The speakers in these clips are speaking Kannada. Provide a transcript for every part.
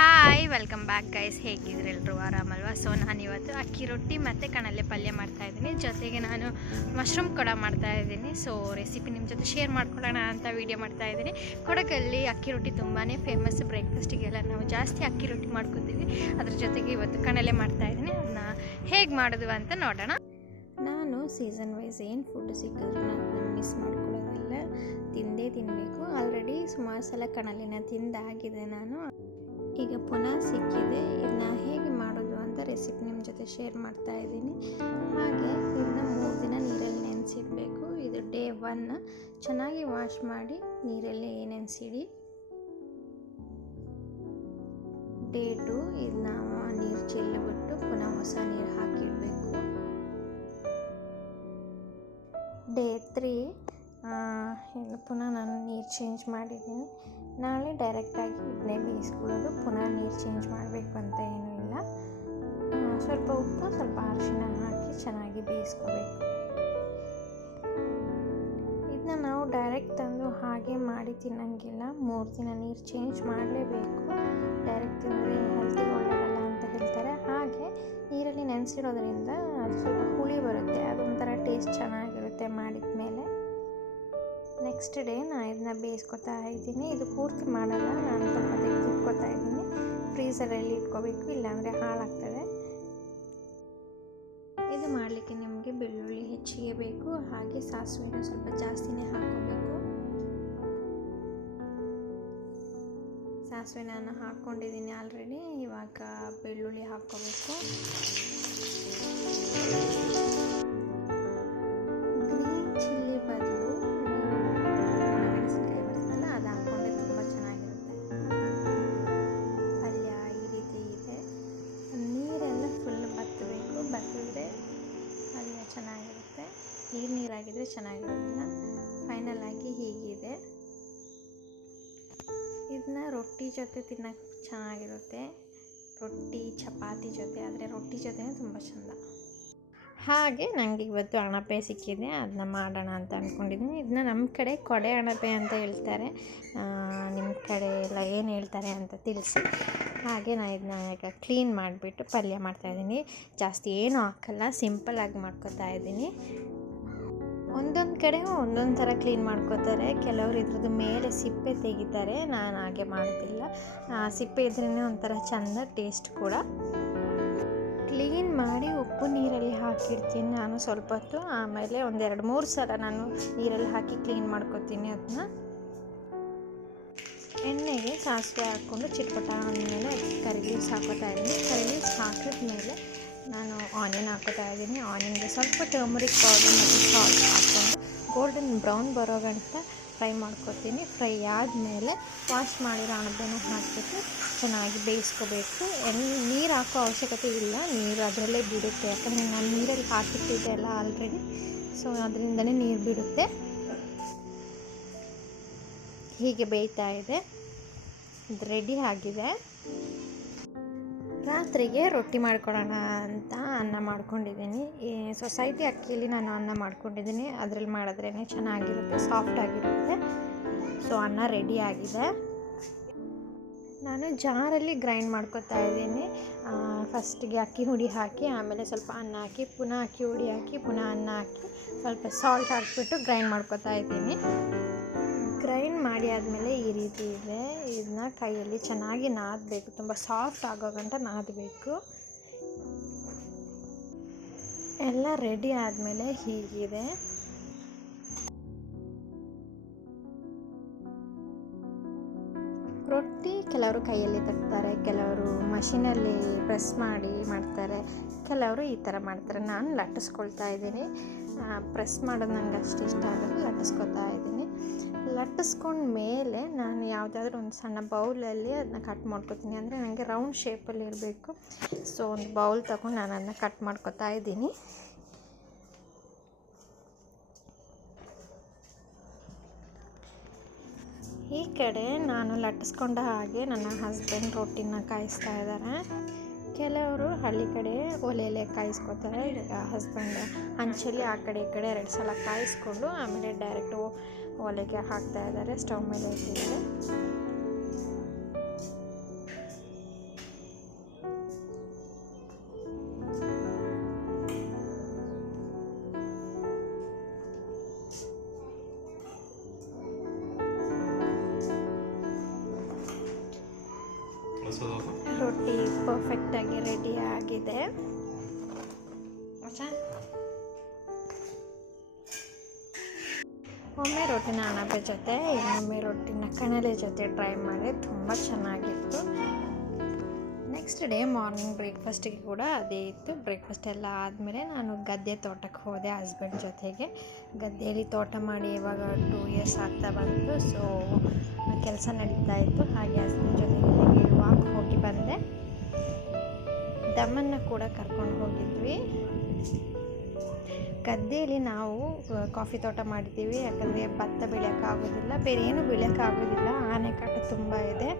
Hi welcome back guys. ಹೇಗಿದ್ರೆ ಎಲ್ಲರೂ ಆರಾಮಲ್ವಾ? ಸೊ ನಾನಿವತ್ತು ಅಕ್ಕಿ ರೊಟ್ಟಿ ಮತ್ತು ಕಣಲೆ ಪಲ್ಯ ಮಾಡ್ತಾಯಿದ್ದೀನಿ. ಜೊತೆಗೆ ನಾನು ಮಶ್ರೂಮ್ ಕೂಡ ಮಾಡ್ತಾಯಿದ್ದೀನಿ. ಸೊ ರೆಸಿಪಿ ನಿಮ್ಮ ಜೊತೆ ಶೇರ್ ಮಾಡ್ಕೊಳ್ಳೋಣ ಅಂತ ವೀಡಿಯೋ ಮಾಡ್ತಾಯಿದ್ದೀನಿ. ಕೊಡಗಲ್ಲಿ ಅಕ್ಕಿ ರೊಟ್ಟಿ ತುಂಬಾ ಫೇಮಸ್. ಬ್ರೇಕ್ಫಾಸ್ಟಿಗೆಲ್ಲ ನಾವು ಜಾಸ್ತಿ ಅಕ್ಕಿ ರೊಟ್ಟಿ ಮಾಡ್ಕೊತೀವಿ. ಅದ್ರ ಜೊತೆಗೆ ಇವತ್ತು ಕಣಲೆ ಮಾಡ್ತಾಯಿದ್ದೀನಿ. ಅದನ್ನ ಹೇಗೆ ಮಾಡೋದು ಅಂತ ನೋಡೋಣ. ನಾನು ಸೀಸನ್ ವೈಸ್ ಏನು ಫುಡ್ ಸಿಕ್ಕಿದ್ರು ಅದನ್ನ ಮಿಸ್ ಮಾಡ್ಕೊಳ್ಳೋದಿಲ್ಲ, ತಿಂದೇ ತಿನ್ನಬೇಕು. ಆಲ್ರೆಡಿ ಸುಮಾರು ಸಲ ಕಣಲೆನ ತಿಂದಾಗಿದೆ ನಾನು. ಈಗ ಪುನಃ ಸಿಕ್ಕಿದೆ. ಇದನ್ನ ಹೇಗೆ ಮಾಡೋದು ಅಂತ ರೆಸಿಪಿ ನಿಮ್ಮ ಜೊತೆ ಶೇರ್ ಮಾಡ್ತಾ ಇದ್ದೀನಿ. ಹಾಗೆ ಇದನ್ನ 3 ದಿನ ನೀರಲ್ಲಿ ನೆನೆಸಿಡಬೇಕು. ಇದು ಡೇ 1. ಚೆನ್ನಾಗಿ ವಾಶ್ ಮಾಡಿ ನೀರಲ್ಲಿ ನೆನೆಸಿಡಿ. ಡೇ 2 ಇದನ್ನ ನೀರು ಚೆಲ್ಲಬಿಟ್ಟು ಪುನಃ ಹೊಸ ನೀರು ಹಾಕಿಡಬೇಕು. ಡೇ 3 ಪುನಃ ನಾನು ನೀರು ಚೇಂಜ್ ಮಾಡಿದ್ದೀನಿ. ನಾಳೆ ಡೈರೆಕ್ಟಾಗಿ ಇದನ್ನೇ ಬೇಯಿಸ್ಕೊಳ್ಳೋದು. ಪುನಃ ನೀರು ಚೇಂಜ್ ಮಾಡಬೇಕು ಅಂತ ಏನೂ ಇಲ್ಲ. ಸ್ವಲ್ಪ ಉಪ್ಪು, ಸ್ವಲ್ಪ ಅರಿಶಿನ ಹಾಕಿ ಚೆನ್ನಾಗಿ ಬೇಯಿಸ್ಕೋಬೇಕು. ಇದನ್ನ ನಾವು ಡೈರೆಕ್ಟ್ ತಂದು ಹಾಗೆ ಮಾಡಿ ತಿನ್ನೋಂಗಿಲ್ಲ. 3 ದಿನ ನೀರು ಚೇಂಜ್ ಮಾಡಲೇಬೇಕು. ಡೈರೆಕ್ಟ್ ತಿಂದರೆ ಹೆಲ್ತಿಗೆ ಒಳ್ಳೆಯದಲ್ಲ ಅಂತ ಹೇಳ್ತಾರೆ. ಹಾಗೆ ನೀರಲ್ಲಿ ನೆನೆಸಿಡೋದ್ರಿಂದ ಅದು ಸ್ವಲ್ಪ ಹುಳಿ ಬರುತ್ತೆ. ಅದೊಂಥರ ಟೇಸ್ಟ್ ಚೆನ್ನಾಗಿರುತ್ತೆ ಮಾಡಿದ ಮೇಲೆ. ನೆಕ್ಸ್ಟ್ ಡೇ ನಾನು ಇದನ್ನ ಬೇಯಿಸ್ಕೊತಾ ಇದ್ದೀನಿ. ಇದು ಪೂರ್ತಿ ಮಾಡಲ್ಲ, ನಾನು ಸ್ವಲ್ಪ ತೆಗೆದಿಟ್ಕೊತಾ ಇದ್ದೀನಿ. ಫ್ರೀಝರಲ್ಲಿ ಇಟ್ಕೋಬೇಕು, ಇಲ್ಲಾಂದರೆ ಹಾಳಾಗ್ತದೆ. ಇದು ಮಾಡಲಿಕ್ಕೆ ನಿಮಗೆ ಬೆಳ್ಳುಳ್ಳಿ ಹೆಚ್ಚಿಗೆ ಬೇಕು. ಹಾಗೆ ಸಾಸಿವೆನ ಸ್ವಲ್ಪ ಜಾಸ್ತಿನೇ ಹಾಕ್ಕೋಬೇಕು. ಸಾಸಿವೆ ನಾನು ಹಾಕ್ಕೊಂಡಿದ್ದೀನಿ ಆಲ್ರೆಡಿ. ಇವಾಗ ಬೆಳ್ಳುಳ್ಳಿ ಹಾಕ್ಕೋಬೇಕು. ಗ್ರೀನ್ ಚಿಲ್ಲಿ ಬದಲು ಮೆಣಸಿನ್ಕಾಯಿ ಬರುತ್ತಲ್ಲ, ಅದು ಹಾಕ್ಕೊಂಡ್ರೆ ತುಂಬ ಚೆನ್ನಾಗಿರುತ್ತೆ. ಪಲ್ಯ ಈ ರೀತಿ ಇದೆ. ನೀರೆಲ್ಲ ಫುಲ್ ಬತ್ತಬೇಕು. ಬತ್ತಿದ್ರೆ ಪಲ್ಯ ಚೆನ್ನಾಗಿರುತ್ತೆ. ನೀರಾಗಿದ್ದರೆ ಚೆನ್ನಾಗಿರೋದಿಲ್ಲ. ಫೈನಲ್ ಆಗಿ ಹೀಗಿದೆ. ಇದನ್ನ ರೊಟ್ಟಿ ಜೊತೆ ತಿನ್ನೋಕ್ಕೆ ಚೆನ್ನಾಗಿರುತ್ತೆ. ರೊಟ್ಟಿ ಚಪಾತಿ ಜೊತೆ, ಆದರೆ ರೊಟ್ಟಿ ಜೊತೆನೇ ತುಂಬ ಚೆಂದ. ಹಾಗೆ ನನಗೆ ಇವತ್ತು ಅಣಬೆ ಸಿಕ್ಕಿದೆ, ಅದನ್ನ ಮಾಡೋಣ ಅಂತ ಅಂದ್ಕೊಂಡಿದ್ದೀನಿ. ಇದನ್ನ ನಮ್ಮ ಕಡೆ ಕೊಡೆ ಅಣಬೆ ಅಂತ ಹೇಳ್ತಾರೆ. ನಿಮ್ಮ ಕಡೆ ಎಲ್ಲ ಏನು ಹೇಳ್ತಾರೆ ಅಂತ ತಿಳಿಸಿ. ಹಾಗೆ ನಾನು ಇದನ್ನ ಈಗ ಕ್ಲೀನ್ ಮಾಡಿಬಿಟ್ಟು ಪಲ್ಯ ಮಾಡ್ತಾಯಿದ್ದೀನಿ. ಜಾಸ್ತಿ ಏನೂ ಹಾಕಲ್ಲ, ಸಿಂಪಲ್ಲಾಗಿ ಮಾಡ್ಕೊತಾ ಇದ್ದೀನಿ. ಒಂದೊಂದು ಕಡೆ ಒಂದೊಂದು ಥರ ಕ್ಲೀನ್ ಮಾಡ್ಕೋತಾರೆ. ಕೆಲವರು ಇದ್ರದ್ದು ಮೇಲೆ ಸಿಪ್ಪೆ ತೆಗಿತಾರೆ. ನಾನು ಹಾಗೆ ಮಾಡೋದಿಲ್ಲ. ಸಿಪ್ಪೆ ಇದ್ರೇ ಒಂಥರ ಚೆಂದ, ಟೇಸ್ಟ್ ಕೂಡ. ಕ್ಲೀನ್ ಮಾಡಿ ಉಪ್ಪು ನೀರಲ್ಲಿ ಹಾಕಿರ್ತೀನಿ ನಾನು ಸ್ವಲ್ಪ ಹೊತ್ತು. ಆಮೇಲೆ 1-2-3 ಸಲ ನಾನು ನೀರಲ್ಲಿ ಹಾಕಿ ಕ್ಲೀನ್ ಮಾಡ್ಕೊತೀನಿ. ಅದನ್ನ ಎಣ್ಣೆಗೆ ಸಾಸಿವೆ ಹಾಕ್ಕೊಂಡು ಚಿಟಪಟ ಅಂದಮೇಲೆ ಕರಿ ಲೀವ್ಸ್ ಹಾಕೋತಾ ಇದ್ದೀನಿ. ಕರಿ ಲೀವ್ಸ್ ಹಾಕಿದ್ಮೇಲೆ ನಾನು ಆನಿಯನ್ ಹಾಕೋತಾ ಇದ್ದೀನಿ. ಆನಿಯನ್ಗೆ ಸ್ವಲ್ಪ ಟರ್ಮರಿಕ್ ಪೌಡರ್ ಮತ್ತು ಸಾಲ್ಟ್ ಹಾಕ್ಕೊಂಡು ಗೋಲ್ಡನ್ ಬ್ರೌನ್ ಬರೋ ಗಂಟ ಫ್ರೈ ಮಾಡ್ಕೊತೀನಿ. ಫ್ರೈ ಆದಮೇಲೆ ವಾಶ್ ಮಾಡಿರೋ ಅಣಬೆನ ಹಾಕಿಬಿಟ್ಟು ಚೆನ್ನಾಗಿ ಬೇಯಿಸ್ಕೋಬೇಕು. ನೀರು ಹಾಕೋ ಅವಶ್ಯಕತೆ ಇಲ್ಲ, ನೀರು ಅದರಲ್ಲೇ ಬಿಡುತ್ತೆ. ಯಾಕಂದರೆ ನಾನು ನೀರಲ್ಲಿ ಹಾಕಿಟ್ಟಿದ್ದೆ ಅಲ್ಲ ಆಲ್ರೆಡಿ. ಸೊ ಅದರಿಂದನೇ ನೀರು ಬಿಡುತ್ತೆ. ಹೀಗೆ ಬೇಯ್ತಾ ಇದೆ. ಇದು ರೆಡಿ ಆಗಿದೆ. ರಾತ್ರಿಗೆ ರೊಟ್ಟಿ ಮಾಡ್ಕೊಳ್ಳೋಣ ಅಂತ ಅನ್ನ ಮಾಡ್ಕೊಂಡಿದ್ದೀನಿ. ಈ ಸೊಸೈಟಿ ಅಕ್ಕಿಯಲ್ಲಿ ನಾನು ಅನ್ನ ಮಾಡ್ಕೊಂಡಿದ್ದೀನಿ. ಅದರಲ್ಲಿ ಮಾಡಿದ್ರೇ ಚೆನ್ನಾಗಿರುತ್ತೆ, ಸಾಫ್ಟಾಗಿರುತ್ತೆ. ಸೊ ಅನ್ನ ರೆಡಿ ಆಗಿದೆ. ನಾನು ಜಾರಲ್ಲಿ ಗ್ರೈಂಡ್ ಮಾಡ್ಕೊತಾ ಇದ್ದೀನಿ. ಫಸ್ಟಿಗೆ ಅಕ್ಕಿ ಹುಡಿ ಹಾಕಿ, ಆಮೇಲೆ ಸ್ವಲ್ಪ ಅನ್ನ ಹಾಕಿ, ಪುನಃ ಅಕ್ಕಿ ಹುಡಿ ಹಾಕಿ, ಪುನಃ ಅನ್ನ ಹಾಕಿ, ಸ್ವಲ್ಪ ಸಾಲ್ಟ್ ಹಾಕಿಬಿಟ್ಟು ಗ್ರೈಂಡ್ ಮಾಡ್ಕೊತಾ ಇದ್ದೀನಿ. ಗ್ರೈಂಡ್ ಮಾಡಿ ಆದಮೇಲೆ ಈ ರೀತಿ ಇದೆ. ಇದನ್ನ ಕೈಯಲ್ಲಿ ಚೆನ್ನಾಗಿ ನಾದಬೇಕು. ತುಂಬ ಸಾಫ್ಟ್ ಆಗೋ ಗಂಟ ನಾದಬೇಕು. ಎಲ್ಲ ರೆಡಿ ಆದಮೇಲೆ ಹೀಗಿದೆ. ರೊಟ್ಟಿ ಕೆಲವರು ಕೈಯಲ್ಲಿ ತಟ್ತಾರೆ, ಕೆಲವರು ಮಷೀನಲ್ಲಿ ಪ್ರೆಸ್ ಮಾಡಿ ಮಾಡ್ತಾರೆ, ಕೆಲವರು ಈ ಥರ ಮಾಡ್ತಾರೆ. ನಾನು ಲಟ್ಟಿಸ್ಕೊಳ್ತಾ ಇದ್ದೀನಿ. ಪ್ರೆಸ್ ಮಾಡೋದು ನನಗೆ ಅಷ್ಟು ಇಷ್ಟ ಆಗಲ್ಲ, ಲಟ್ಟಿಸ್ಕೊತಾ ಇದ್ದೀನಿ. ಲಟ್ಟಿಸ್ಕೊಂಡ ಮೇಲೆ ನಾನು ಯಾವುದಾದ್ರೂ ಒಂದು ಸಣ್ಣ ಬೌಲಲ್ಲಿ ಅದನ್ನ ಕಟ್ ಮಾಡ್ಕೊತೀನಿ. ಅಂದರೆ ನನಗೆ ರೌಂಡ್ ಶೇಪಲ್ಲಿ ಇರಬೇಕು. ಸೊ ಒಂದು ಬೌಲ್ ತಗೊಂಡು ನಾನು ಅದನ್ನ ಕಟ್ ಮಾಡ್ಕೊತಾ ಇದ್ದೀನಿ. ಈ ಕಡೆ ನಾನು ಲಟ್ಟಿಸ್ಕೊಂಡ ಹಾಗೆ ನನ್ನ ಹಸ್ಬೆಂಡ್ ರೊಟ್ಟಿನ ಕಾಯಿಸ್ತಾ ಇದ್ದಾರೆ. ಕೆಲವರು ಹಳ್ಳಿ ಕಡೆ ಒಲೆಯಲ್ಲೇ ಕಾಯಿಸ್ಕೊತಾರೆ. ಹಸ್ಬೆಂಡ್ ಹಂಚಲ್ಲಿ ಆ ಕಡೆ ಈ ಕಡೆ 2 ಸಲ ಕಾಯಿಸ್ಕೊಂಡು ಆಮೇಲೆ ಡೈರೆಕ್ಟು ಒಲೆಗೆ ಹಾಕ್ತಾ ಇದ್ದಾರೆ. ಸ್ಟವ್ ಮೇಲೆ ಇಟ್ಟಿದ್ದಾರೆ. ರೊಟ್ಟಿ ಪರ್ಫೆಕ್ಟಾಗಿ ರೆಡಿ ಆಗಿದೆ. ಒಮ್ಮೆ ರೊಟ್ಟಿನ ಅಣಬೆ ಜೊತೆ, ಇನ್ನೊಮ್ಮೆ ರೊಟ್ಟಿನ ಕಣಲೆ ಜೊತೆ ಟ್ರೈ ಮಾಡಿ, ತುಂಬ ಚೆನ್ನಾಗಿತ್ತು. ನೆಕ್ಸ್ಟ್ ಡೇ ಮಾರ್ನಿಂಗ್ ಬ್ರೇಕ್ಫಾಸ್ಟಿಗೆ ಕೂಡ ಅದೇ ಇತ್ತು. ಬ್ರೇಕ್ಫಾಸ್ಟ್ ಎಲ್ಲ ಆದಮೇಲೆ ನಾನು ಗದ್ದೆ ತೋಟಕ್ಕೆ ಹೋದೆ ಹಸ್ಬೆಂಡ್ ಜೊತೆಗೆ. ಗದ್ದೆಯಲ್ಲಿ ತೋಟ ಮಾಡಿ ಇವಾಗ 2 ಇಯರ್ಸ್ ಆಗ್ತಾ ಬಂತು. ಸೊ ಕೆಲಸ ನಡೀತಾ ಇತ್ತು. ಹಾಗೆ ಹಸ್ಬೆಂಡ್ ಜೊತೆಗೆ ವಾಕ್ ಹೋಗಿ ಬಂದೆ. ದಮ್ಮನ್ನು ಕೂಡ ಕರ್ಕೊಂಡು ಹೋಗಿದ್ವಿ. ಗದ್ದೆಯಲ್ಲಿ ನಾವು ಕಾಫಿ ತೋಟ ಮಾಡಿದ್ದೀವಿ. ಯಾಕಂದರೆ ಭತ್ತ ಬೆಳೆಯೋಕ್ಕಾಗೋದಿಲ್ಲ, ಬೇರೆ ಏನು ಬೆಳೆಯೋಕ್ಕಾಗೋದಿಲ್ಲ, ಆನೆಕಾಟ ತುಂಬ ಇದೆ.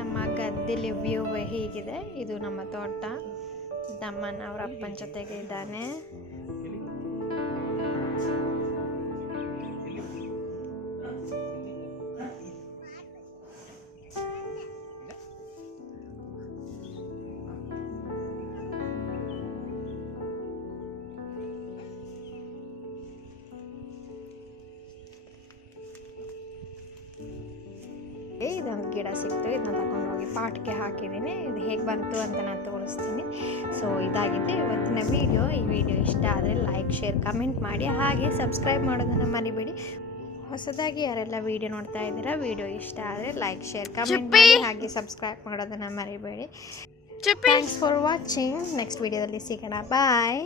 ನಮ್ಮ ಗದ್ದೆಯಲ್ಲಿ ವ್ಯೂ ಹೀಗಿದೆ. ಇದು ನಮ್ಮ ತೋಟ. ದಮ್ಮನ ಅವರ ಅಪ್ಪನ ಜೊತೆಗೆ ಇದ್ದಾನೆ. ಇದೊಂದು ಗಿಡ ಸಿಕ್ತು. ಇದನ್ನ ತಗೊಂಡೋಗಿ ಪಾಟ್ಗೆ ಹಾಕಿದ್ದೀನಿ. ಇದು ಹೇಗೆ ಬಂತು ಅಂತ ನಾನು ತೋರಿಸ್ತೀನಿ. ಸೊ ಇದಾಗಿದೆ ಇವತ್ತಿನ ವಿಡಿಯೋ. ಈ ವಿಡಿಯೋ ಇಷ್ಟ ಆದರೆ ಲೈಕ್, ಶೇರ್, ಕಮೆಂಟ್ ಮಾಡಿ. ಹಾಗೆ ಸಬ್ಸ್ಕ್ರೈಬ್ ಮಾಡೋದನ್ನು ಮರಿಬೇಡಿ. ಹೊಸದಾಗಿ ಯಾರೆಲ್ಲ ವಿಡಿಯೋ ನೋಡ್ತಾ ಇದ್ದೀರಾ, ವಿಡಿಯೋ ಇಷ್ಟ ಆದರೆ ಲೈಕ್, ಶೇರ್, ಕಮೆಂಟ್ ಮಾಡಿ. ಹಾಗೆ ಸಬ್ಸ್ಕ್ರೈಬ್ ಮಾಡೋದನ್ನು ಮರಿಬೇಡಿ. Thanks for watching. ನೆಕ್ಸ್ಟ್ ವಿಡಿಯೋದಲ್ಲಿ ಸಿಗೋಣ. ಬಾಯ್.